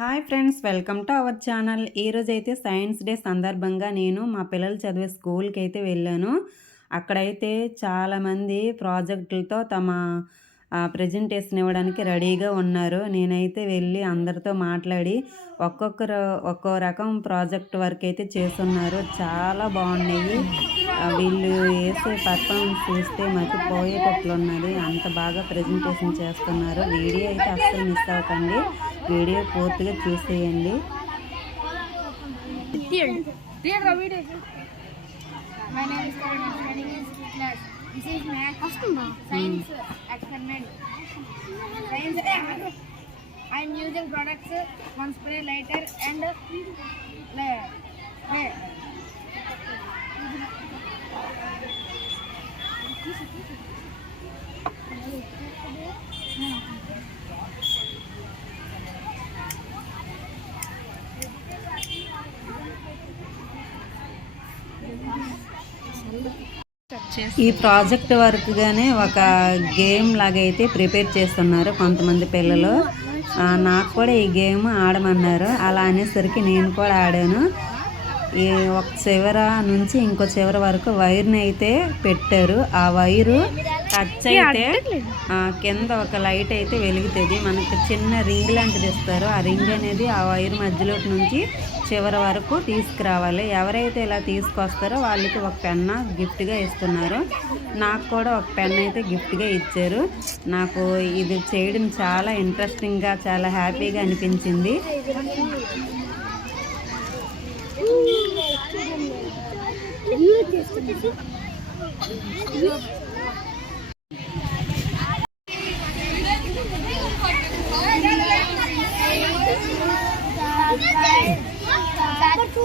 Hi friends welcome to our channel. ఈరోజైతే science day సందర్భంగా నేను మా పిల్లలు చదివే స్కూల్కి అయితే వెళ్ళాను. అక్కడైతే చాలామంది ప్రాజెక్టులతో తమ ప్రజెంటేషన్ ఇవ్వడానికి రెడీగా ఉన్నారు. నేనైతే వెళ్ళి అందరితో మాట్లాడి ఒక్కొక్కరు ఒక్కో రకం ప్రాజెక్ట్ వర్క్ అయితే చేస్తున్నారు. చాలా బాగున్నాయి. వీళ్ళు వేసే పర్ఫార్మెన్స్ చూస్తే మర్చిపోయేటట్లు ఉన్నది అంత బాగా ప్రజెంటేషన్ చేస్తున్నారు. వీడియో అయితే అస్సలు మిస్ అవ్వకండి. వీడియో పూర్తిగా చూసేయండి My name is Karan. I'm studying in sixth class. ఈ ప్రాజెక్ట్ వర్క్గానే ఒక గేమ్ లాగా అయితే ప్రిపేర్ చేస్తున్నారు కొంతమంది పిల్లలు. నాకు కూడా ఈ గేమ్ ఆడమన్నారు. అలా అనేసరికి నేను కూడా ఆడాను. ఈ ఒక చివర నుంచి ఇంకో చివర వరకు వైర్ని అయితే పెట్టారు. ఆ వైరు టచ్ అయితే ఆ, కింద ఒక లైట్ అయితే వెలుగుతుంది. మనకి చిన్న రింగ్ లాంటిది ఇస్తారు. ఆ రింగ్ అనేది ఆ వైర్ మధ్యలో నుంచి చివరి వరకు తీసుకురావాలి. ఎవరైతే ఇలా తీసుకొస్తారో వాళ్ళకి ఒక పెన్న గిఫ్ట్గా ఇస్తున్నారు. నాకు కూడా ఒక పెన్ అయితే గిఫ్ట్గా ఇచ్చారు. నాకు ఇది చేయడం చాలా ఇంట్రెస్టింగ్గా చాలా హ్యాపీగా అనిపించింది.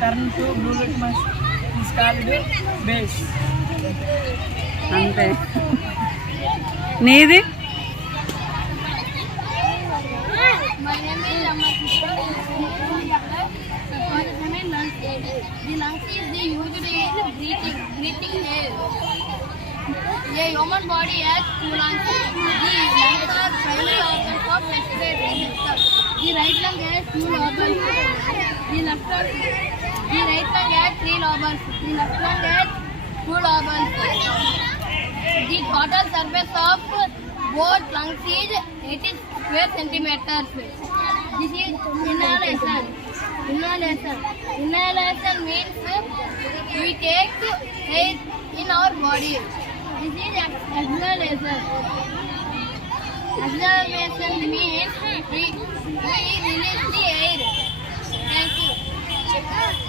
batteries, village, red litmus turn to blue litmus is called base. అంతే నీది My name is Amma Krishna. The lungs aid. The lungs is the used in breathing, breathing air. A human body has two lungs. The lungs are primary organs of respiratory system. The right lung has two lobes. The left lung, the right lung has three lobes. The left lung has two lobes. The total surface of both lungs is 80 square centimeters. This is inhalation. Inhalation. Inhalation means we take air in our body. This is exhalation. Exhalation means we, we release the air. Thank you.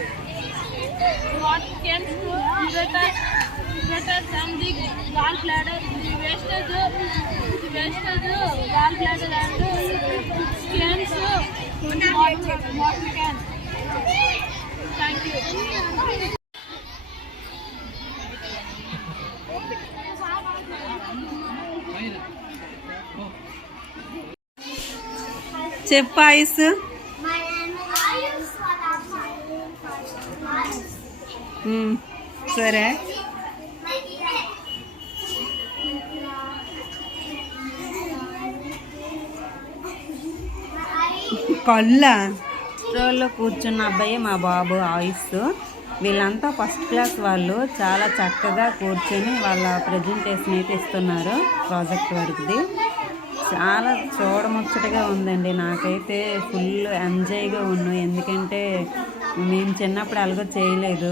What came to ureter, ureters and the gallbladder. The wastage, the wastage gallbladder and scans water, water can. Thank you. చెప్పు సరే. కళ్ళ. రోల్లో కూర్చున్న అబ్బాయి మా బాబు ఆయుస్ వీళ్ళంతా first class వాళ్ళు. చాలా చక్కగా కూర్చొని వాళ్ళ ప్రజెంటేషన్ అయితే ఇస్తున్నారు ప్రాజెక్ట్ వర్క్ది. చాలా చూడముచ్చటగా ఉందండి. నాకైతే ఫుల్ ఎంజాయ్గా ఉన్నాం. ఎందుకంటే మేము చిన్నప్పుడు అలాగో చేయలేదు.